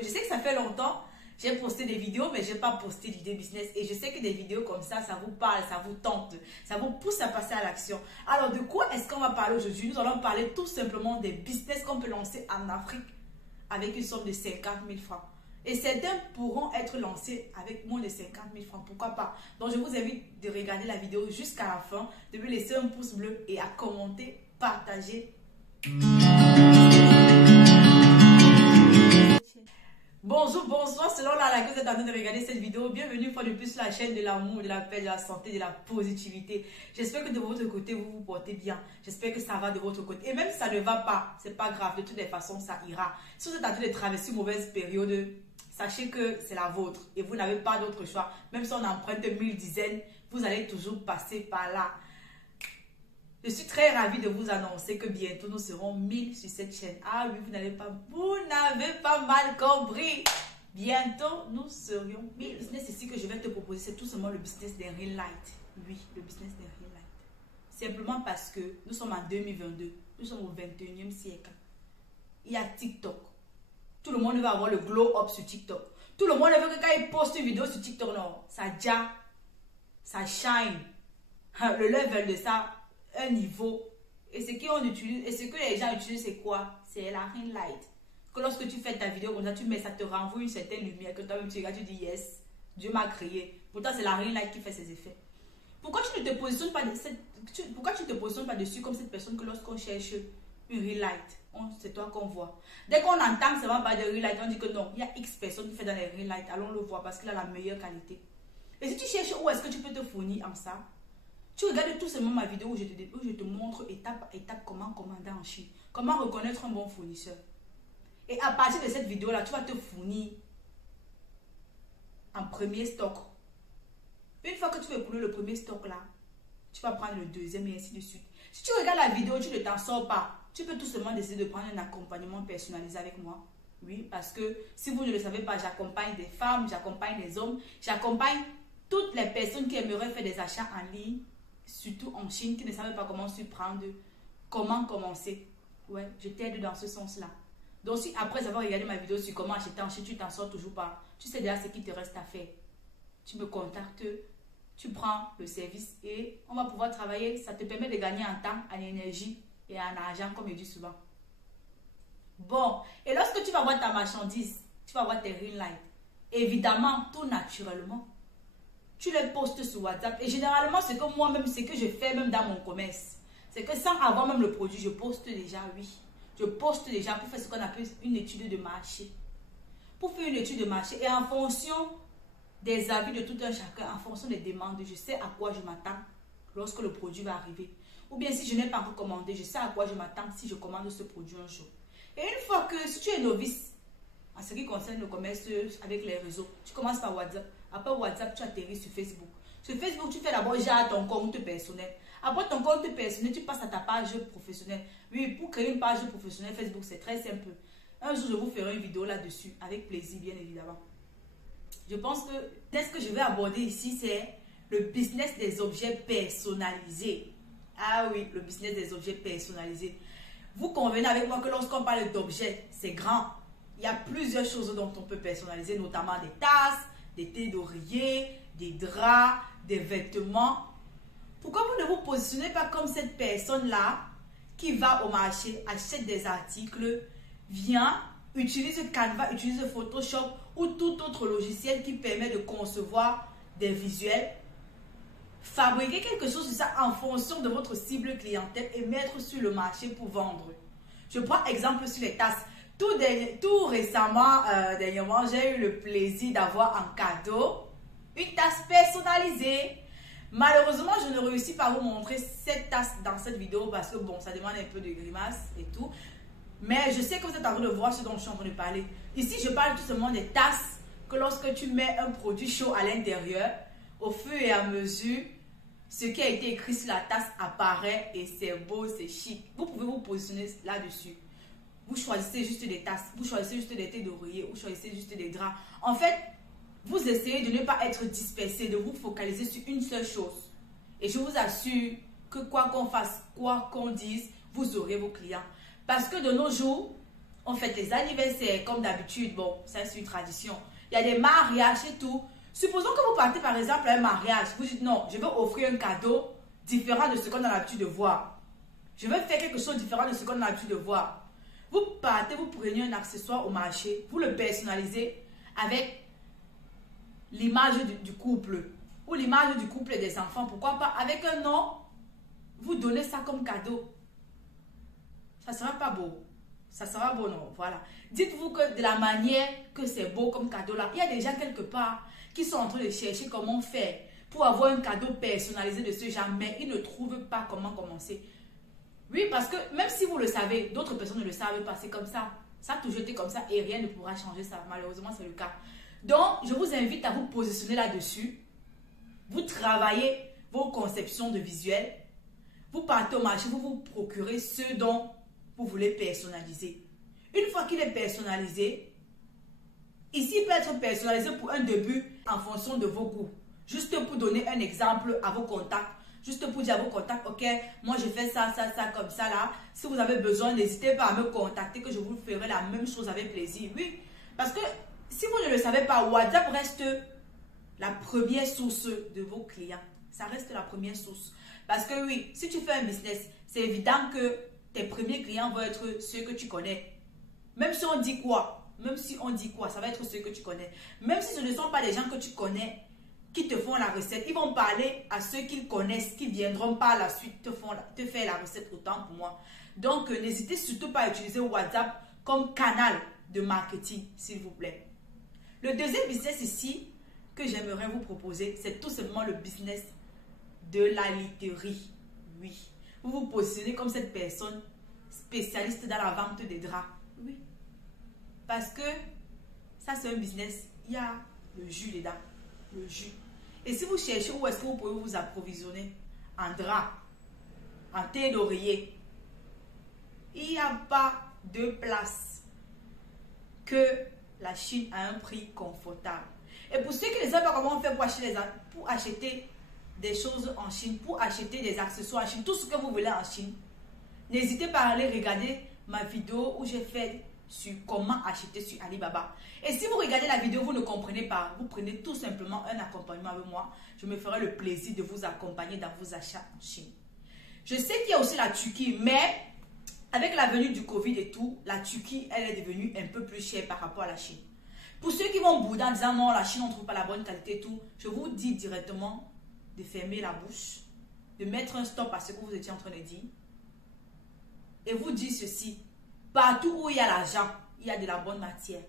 Je sais que ça fait longtemps, j'ai posté des vidéos, mais je n'ai pas posté d'idées business. Et je sais que des vidéos comme ça vous parle, ça vous tente, ça vous pousse à passer à l'action. Alors, de quoi est-ce qu'on va parler aujourd'hui? Nous allons parler tout simplement des business qu'on peut lancer en Afrique avec une somme de 50 000 francs. Et certains pourront être lancés avec moins de 50 000 francs. Pourquoi pas? Donc, je vous invite de regarder la vidéo jusqu'à la fin, de me laisser un pouce bleu et à commenter, partager. Bonjour, bonsoir, selon la que vous êtes en train de regarder cette vidéo. Bienvenue une fois de plus sur la chaîne de l'amour, de la paix, de la santé, de la positivité. J'espère que de votre côté, vous vous portez bien. J'espère que ça va de votre côté. Et même si ça ne va pas, c'est pas grave. De toutes les façons, ça ira. Si vous êtes en train de traverser une mauvaise période, sachez que c'est la vôtre et vous n'avez pas d'autre choix. Même si on emprunte 1000 dizaines, vous allez toujours passer par là. Je suis très ravie de vous annoncer que bientôt nous serons 1000 sur cette chaîne. Ah oui, vous n'avez pas mal compris. Bientôt, nous serions 1000. Le business ici que je vais te proposer, c'est tout simplement le business des ring lights. Oui, le business des ring lights. Simplement parce que nous sommes en 2022. Nous sommes au 21e siècle. Il y a TikTok. Tout le monde veut avoir le glow up sur TikTok. Tout le monde veut que quand il poste une vidéo sur TikTok, non, ça ja, ça shine. Le level de ça, un niveau. Et ce qu'on utilise, et ce que les gens utilisent, c'est quoi? C'est la ring light. Que lorsque tu fais ta vidéo comme ça, tu mets, ça te renvoie une certaine lumière que toi-même tu regardes, tu dis yes, Dieu m'a créé. Pourtant, c'est la ring light qui fait ses effets. Pourquoi tu ne te positionnes pas pourquoi tu ne te positionnes pas dessus comme cette personne que lorsqu'on cherche une ring light, c'est toi qu'on voit. Dès qu'on entend que ça va pas de ring light, on dit que non, il y a X personnes qui fait dans les ring light, allons le voir parce qu'il a la meilleure qualité. Et si tu cherches où est-ce que tu peux te fournir en ça, tu regardes tout simplement ma vidéo où je te montre étape par étape comment commander en Chine, comment reconnaître un bon fournisseur. Et à partir de cette vidéo-là, tu vas te fournir en premier stock. Une fois que tu vas écouler le premier stock-là, tu vas prendre le deuxième et ainsi de suite. Si tu regardes la vidéo, tu ne t'en sors pas, tu peux tout simplement décider de prendre un accompagnement personnalisé avec moi. Oui, parce que si vous ne le savez pas, j'accompagne des femmes, j'accompagne des hommes, j'accompagne toutes les personnes qui aimeraient faire des achats en ligne, surtout en Chine, qui ne savent pas comment s'y prendre, comment commencer. Ouais, je t'aide dans ce sens-là. Donc, si après avoir regardé ma vidéo sur comment acheter en Chine, tu t'en sors toujours pas, tu sais déjà ce qu'il te reste à faire. Tu me contactes, tu prends le service et on va pouvoir travailler. Ça te permet de gagner en temps, en énergie et en argent, comme je dis souvent. Bon, et lorsque tu vas voir ta marchandise, tu vas voir tes ring lights, évidemment, tout naturellement, tu les postes sur WhatsApp. Et généralement, c'est que moi-même, c'est que je fais même dans mon commerce. C'est que sans avoir même le produit, je poste déjà, oui. Je poste déjà pour faire ce qu'on appelle une étude de marché. Pour faire une étude de marché et en fonction des avis de tout un chacun, en fonction des demandes, je sais à quoi je m'attends lorsque le produit va arriver. Ou bien si je n'ai pas encore commandé, je sais à quoi je m'attends si je commande ce produit un jour. Et une fois que, si tu es novice en ce qui concerne le commerce avec les réseaux, tu commences par WhatsApp. Après WhatsApp, tu atterris sur Facebook. Sur Facebook, tu fais d'abord déjà ton compte personnel. Après ton compte personnel, tu passes à ta page professionnelle. Oui, pour créer une page professionnelle Facebook, c'est très simple. Un jour, je vous ferai une vidéo là-dessus, avec plaisir, bien évidemment. Je pense que ce que je vais aborder ici, c'est le business des objets personnalisés. Ah oui, le business des objets personnalisés. Vous convenez avec moi que lorsqu'on parle d'objets, c'est grand. Il y a plusieurs choses dont on peut personnaliser, notamment des tasses, des thés d'oreiller, des draps, des vêtements. Pourquoi vous ne vous positionnez pas comme cette personne-là qui va au marché, achète des articles, vient, utilise Canva, utilise Photoshop ou tout autre logiciel qui permet de concevoir des visuels, fabriquer quelque chose de ça en fonction de votre cible clientèle et mettre sur le marché pour vendre. Je prends exemple sur les tasses. Tout récemment, dernièrement, j'ai eu le plaisir d'avoir en cadeau une tasse personnalisée. Malheureusement, je ne réussis pas à vous montrer cette tasse dans cette vidéo parce que bon, ça demande un peu de grimace et tout. Mais je sais que vous êtes en train de voir ce dont je suis en train de parler. Ici, je parle tout simplement des tasses que lorsque tu mets un produit chaud à l'intérieur, au fur et à mesure, ce qui a été écrit sur la tasse apparaît et c'est beau, c'est chic. Vous pouvez vous positionner là-dessus. Vous choisissez juste des tasses, vous choisissez juste des thés d'oreiller, vous choisissez juste des draps. En fait, vous essayez de ne pas être dispersé, de vous focaliser sur une seule chose. Et je vous assure que quoi qu'on fasse, quoi qu'on dise, vous aurez vos clients. Parce que de nos jours, On fête les anniversaires comme d'habitude. Bon, ça c'est une tradition. Il y a des mariages et tout. Supposons que vous partez par exemple à un mariage. Vous dites non, je veux offrir un cadeau différent de ce qu'on a l'habitude de voir. Je veux faire quelque chose de différent de ce qu'on a l'habitude de voir. Vous partez, vous prenez un accessoire au marché, vous le personnalisez avec l'image du couple ou l'image du couple et des enfants. Pourquoi pas avec un nom, vous donnez ça comme cadeau. Ça sera pas beau. Ça sera beau, non? Voilà. Dites-vous que de la manière que c'est beau comme cadeau là, il y a des gens quelque part qui sont en train de chercher comment faire pour avoir un cadeau personnalisé de ce genre, mais ils ne trouvent pas comment commencer. Oui, parce que même si vous le savez, d'autres personnes ne le savent pas, c'est comme ça. Ça a toujours été comme ça et rien ne pourra changer ça. Malheureusement, c'est le cas. Donc, je vous invite à vous positionner là-dessus. Vous travaillez vos conceptions de visuels. Vous partez au marché, vous vous procurez ce dont vous voulez personnaliser. Une fois qu'il est personnalisé, ici il peut être personnalisé pour un début en fonction de vos goûts. Juste pour donner un exemple à vos contacts. Juste pour dire à vos contacts, ok, moi je fais ça, ça, ça, comme ça là. Si vous avez besoin, n'hésitez pas à me contacter que je vous ferai la même chose avec plaisir. Oui, parce que si vous ne le savez pas, WhatsApp reste la première source de vos clients. Ça reste la première source. Parce que oui, si tu fais un business, c'est évident que tes premiers clients vont être ceux que tu connais. Même si on dit quoi, ça va être ceux que tu connais. Même si ce ne sont pas des gens que tu connais qui te font la recette, ils vont parler à ceux qu'ils connaissent, qui viendront par la suite te faire la recette autant pour moi. Donc, n'hésitez surtout pas à utiliser WhatsApp comme canal de marketing, s'il vous plaît. Le deuxième business ici que j'aimerais vous proposer, c'est tout simplement le business de la literie. Oui. Vous vous positionnez comme cette personne spécialiste dans la vente des draps. Oui. Parce que ça, c'est un business. Il y a le jus dedans. Le jus. Et si vous cherchez où est-ce que vous pouvez vous approvisionner en drap, en thé d'oreiller, il n'y a pas de place que la Chine a un prix confortable. Et pour ceux qui ne savent pas comment on fait pour acheter des choses en Chine, pour acheter des accessoires en Chine, tout ce que vous voulez en Chine, n'hésitez pas à aller regarder ma vidéo où j'ai fait sur comment acheter sur Alibaba. Et si vous regardez la vidéo, vous ne comprenez pas, vous prenez tout simplement un accompagnement avec moi. Je me ferai le plaisir de vous accompagner dans vos achats en Chine. Je sais qu'il y a aussi la Turquie, mais avec la venue du Covid et tout, la Turquie, elle est devenue un peu plus chère par rapport à la Chine. Pour ceux qui vont bouder en disant non, la Chine, on ne trouve pas la bonne qualité et tout, je vous dis directement de fermer la bouche, de mettre un stop à ce que vous étiez en train de dire. Et vous dire ceci, partout où il y a l'argent, il y a de la bonne matière.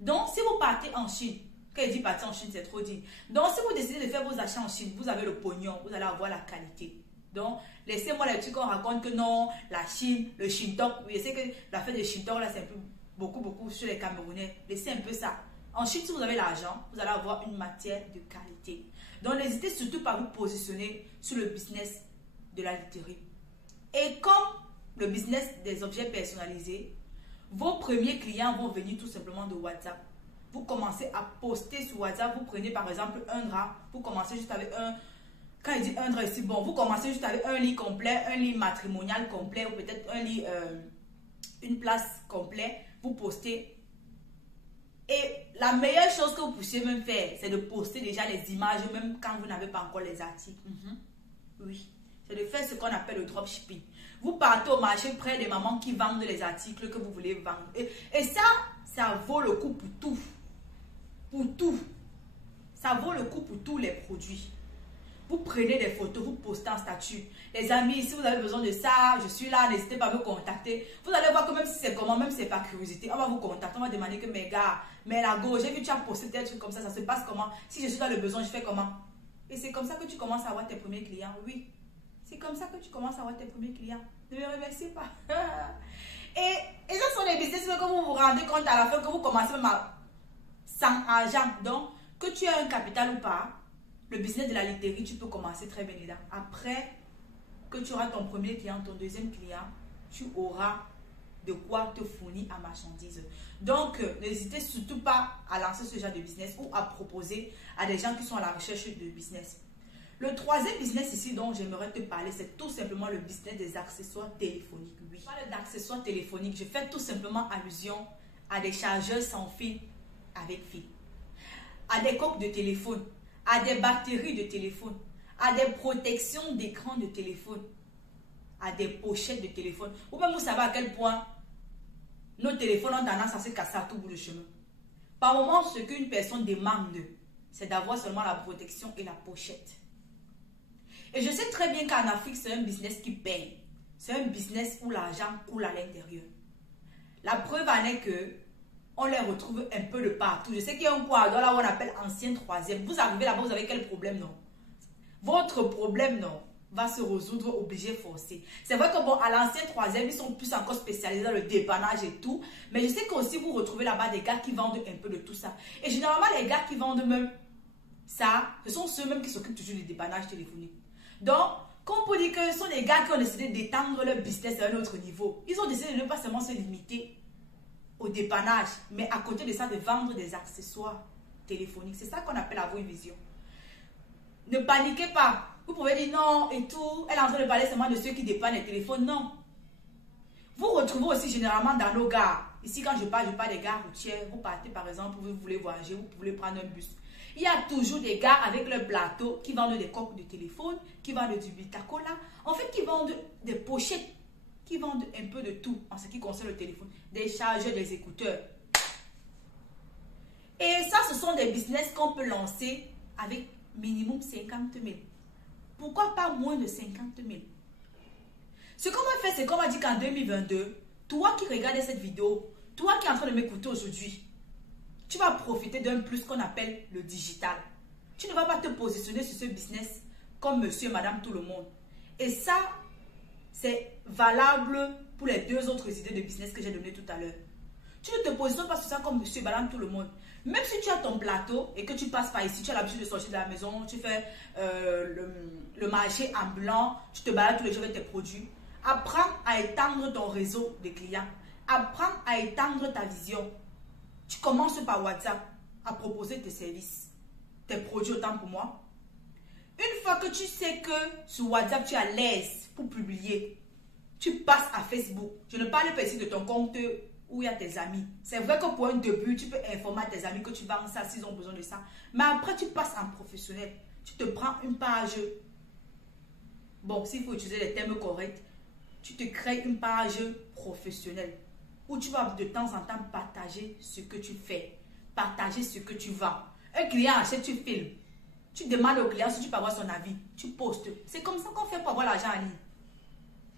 Donc, si vous partez en Chine, quand il dit partir en Chine, c'est trop dit. Donc, si vous décidez de faire vos achats en Chine, vous avez le pognon, vous allez avoir la qualité. Donc, laissez-moi les trucs qu'on raconte que non, la Chine, le Shintok, oui, je sais que la fête de Shintok, là, c'est un peu beaucoup sur les Camerounais. Laissez un peu ça. En Chine, si vous avez l'argent, vous allez avoir une matière de qualité. Donc, n'hésitez surtout pas à vous positionner sur le business de la literie. Et comme le business des objets personnalisés, vos premiers clients vont venir tout simplement de WhatsApp. Vous commencez à poster sur WhatsApp. Vous prenez par exemple un drap. Vous commencez juste avec un... Quand il dit un drap ici, bon, vous commencez juste avec un lit complet, un lit matrimonial complet ou peut-être un lit, une place complet. Vous postez. Et la meilleure chose que vous puissiez même faire, c'est de poster déjà les images, même quand vous n'avez pas encore les articles. Oui, c'est de faire ce qu'on appelle le dropshipping. Vous partez au marché près des mamans qui vendent les articles que vous voulez vendre. Et ça vaut le coup pour tout. Pour tout. Ça vaut le coup pour tous les produits. Vous prenez des photos, vous postez en statut. Les amis, si vous avez besoin de ça, je suis là, n'hésitez pas à me contacter. Vous allez voir que même si c'est comment, même si c'est par curiosité, on va vous contacter, on va demander que mes gars, mais la go, j'ai vu que tu as posté des trucs comme ça se passe comment? Si je suis dans le besoin, je fais comment? Et c'est comme ça que tu commences à avoir tes premiers clients, oui. C'est comme ça que tu commences à avoir tes premiers clients. Ne me remerciez pas. et ça sont les business que vous vous rendez compte à la fin que vous commencez même à sans argent. Donc, que tu aies un capital ou pas, le business de la literie, tu peux commencer très bien dedans. Après que tu auras ton premier client, ton deuxième client, tu auras de quoi te fournir à marchandises. Donc, n'hésitez surtout pas à lancer ce genre de business ou à proposer à des gens qui sont à la recherche de business. Le troisième business ici dont j'aimerais te parler, c'est tout simplement le business des accessoires téléphoniques. Oui, je parle d'accessoires téléphoniques. Je fais tout simplement allusion à des chargeurs sans fil avec fil, à des coques de téléphone, à des batteries de téléphone, à des protections d'écran de téléphone, à des pochettes de téléphone. Ou même vous savez à quel point nos téléphones ont tendance à se casser à tout bout de chemin. Par moment, ce qu'une personne demande, c'est d'avoir seulement la protection et la pochette. Et je sais très bien qu'en Afrique, c'est un business qui paye. C'est un business où l'argent coule à l'intérieur. La preuve en est que on les retrouve un peu de partout. Je sais qu'il y a un quadre là où on appelle ancien troisième. Vous arrivez là-bas, vous avez quel problème, non? Votre problème, non, va se résoudre obligé forcé. C'est vrai que bon, à l'ancien troisième, ils sont plus encore spécialisés dans le dépannage et tout. Mais je sais qu'aussi vous retrouvez là-bas des gars qui vendent un peu de tout ça. Et généralement, les gars qui vendent même ça, ce sont ceux-mêmes qui s'occupent toujours du dépannage téléphonique. Donc, qu'on peut dire que ce sont des gars qui ont décidé d'étendre leur business à un autre niveau. Ils ont décidé de ne pas seulement se limiter au dépannage, mais à côté de ça, de vendre des accessoires téléphoniques. C'est ça qu'on appelle avoir une vision. Ne paniquez pas. Vous pouvez dire non et tout. Elle est en train de parler seulement de ceux qui dépannent les téléphones. Non. Vous retrouvez aussi généralement dans nos gares. Ici, quand je parle des gares routières. Vous partez par exemple, vous voulez voyager, vous pouvez prendre un bus. Il y a toujours des gars avec leur plateau qui vendent des coques de téléphone, qui vendent du bitacola. En fait, qui vendent des pochettes, qui vendent un peu de tout en ce qui concerne le téléphone. Des chargeurs, des écouteurs. Et ça, ce sont des business qu'on peut lancer avec minimum 50 000. Pourquoi pas moins de 50 000? Ce qu'on va faire, c'est qu'on va dire qu'en 2022, toi qui regardes cette vidéo, toi qui es en train de m'écouter aujourd'hui, tu vas profiter d'un plus qu'on appelle le digital. Tu ne vas pas te positionner sur ce business comme monsieur et madame tout le monde. Et ça, c'est valable pour les deux autres idées de business que j'ai données tout à l'heure. Tu ne te positionnes pas sur ça comme monsieur et madame tout le monde. Même si tu as ton plateau et que tu passes par ici, tu as l'habitude de sortir de la maison, tu fais le marché ambulant, tu te balades tous les jours avec tes produits. Apprends à étendre ton réseau de clients. Apprends à étendre ta vision. Tu commences par WhatsApp à proposer tes services, tes produits autant pour moi. Une fois que tu sais que sur WhatsApp, tu es à l'aise pour publier, tu passes à Facebook. Je ne parle pas ici de ton compte où il y a tes amis. C'est vrai que pour un début, tu peux informer tes amis que tu vends ça s'ils ont besoin de ça. Mais après, tu passes en professionnel. Tu te prends une page. Bon, s'il faut utiliser les termes corrects, tu te crées une page professionnelle où tu vas de temps en temps partager ce que tu fais, partager ce que tu vends. Un client achète, tu filmes. Tu demandes au client si tu peux avoir son avis. Tu postes. C'est comme ça qu'on fait pour avoir l'argent en ligne.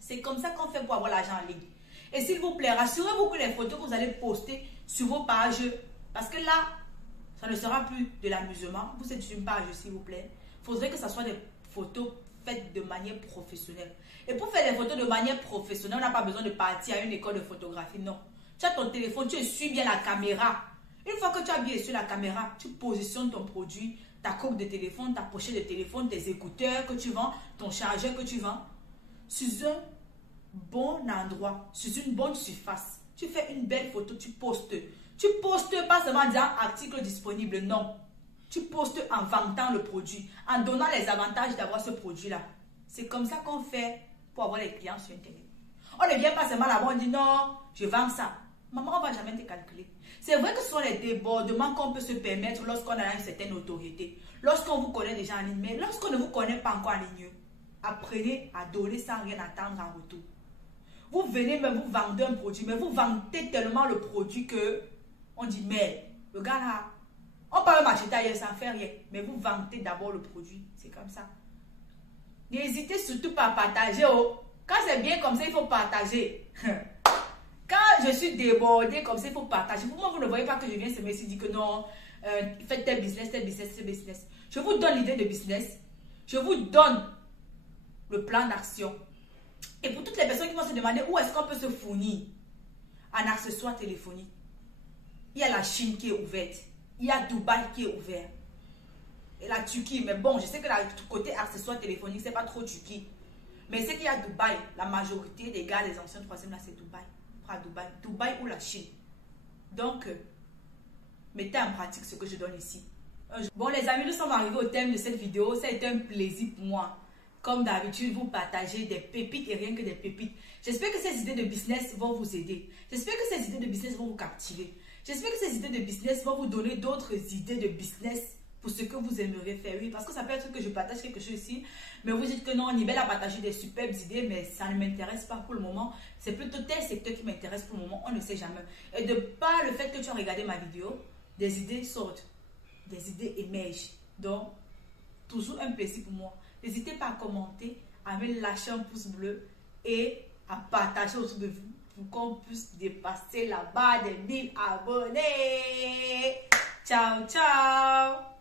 C'est comme ça qu'on fait pour avoir l'argent en ligne. Et s'il vous plaît, rassurez-vous que les photos que vous allez poster sur vos pages, parce que là, ça ne sera plus de l'amusement. Vous êtes sur une page, s'il vous plaît. Il faudrait que ce soit des photos faites de manière professionnelle. Et pour faire des photos de manière professionnelle, on n'a pas besoin de partir à une école de photographie, non. Tu as ton téléphone, tu essuies bien la caméra. Une fois que tu as bien essuyé la caméra, tu positionnes ton produit, ta coque de téléphone, ta pochette de téléphone, tes écouteurs que tu vends, ton chargeur que tu vends, sur un bon endroit, sur une bonne surface. Tu fais une belle photo, tu postes. Tu postes pas seulement en disant article disponible, non. Tu postes en vantant le produit, en donnant les avantages d'avoir ce produit-là. C'est comme ça qu'on fait pour avoir les clients sur Internet. On ne vient pas seulement là-bas, on dit non, je vends ça. Maman, on ne va jamais te calculer. C'est vrai que ce sont les débordements qu'on peut se permettre lorsqu'on a une certaine autorité. Lorsqu'on vous connaît déjà en ligne, mais lorsqu'on ne vous connaît pas encore en ligne, apprenez à donner sans rien attendre en retour. Vous venez, mais vous vendez un produit, mais vous vendez tellement le produit que on dit, mais le gars là, on peut m'acheter ailleurs, ça ne fait rien. Mais vous vendez d'abord le produit. C'est comme ça. N'hésitez surtout pas à partager. Oh. Quand c'est bien comme ça, il faut partager. Quand je suis débordée comme ça, il faut partager. Pour moi, vous ne voyez pas que je viens semer ici, dire que non, faites tel business, tel business, tel business. Je vous donne l'idée de business. Je vous donne le plan d'action. Et pour toutes les personnes qui vont se demander où est-ce qu'on peut se fournir en accessoires téléphoniques, il y a la Chine qui est ouverte. Il y a Dubaï qui est ouvert. Et la Turquie, mais bon, je sais que le côté accessoires téléphoniques, c'est pas trop Turquie. Mais c'est qu'il y a Dubaï. La majorité des gars, les anciens troisième là, c'est Dubaï. Pas Dubaï. Dubaï ou la Chine. Donc, mettez en pratique ce que je donne ici. Bon les amis, nous sommes arrivés au thème de cette vidéo. Ça a été un plaisir pour moi. Comme d'habitude, vous partagez des pépites et rien que des pépites. J'espère que ces idées de business vont vous aider. J'espère que ces idées de business vont vous captiver. J'espère que ces idées de business vont vous donner d'autres idées de business pour ce que vous aimeriez faire. Oui, parce que ça peut être que je partage quelque chose ici, mais vous dites que non, Nibel a partagé des superbes idées, mais ça ne m'intéresse pas pour le moment. C'est plutôt tel secteur qui m'intéresse pour le moment. On ne sait jamais. Et de par le fait que tu as regardé ma vidéo, des idées sortent. Des idées émergent. Donc, toujours un plaisir pour moi. N'hésitez pas à commenter, à me lâcher un pouce bleu et à partager autour de vous pour qu'on puisse dépasser la barre des 1000 abonnés. Ciao, ciao!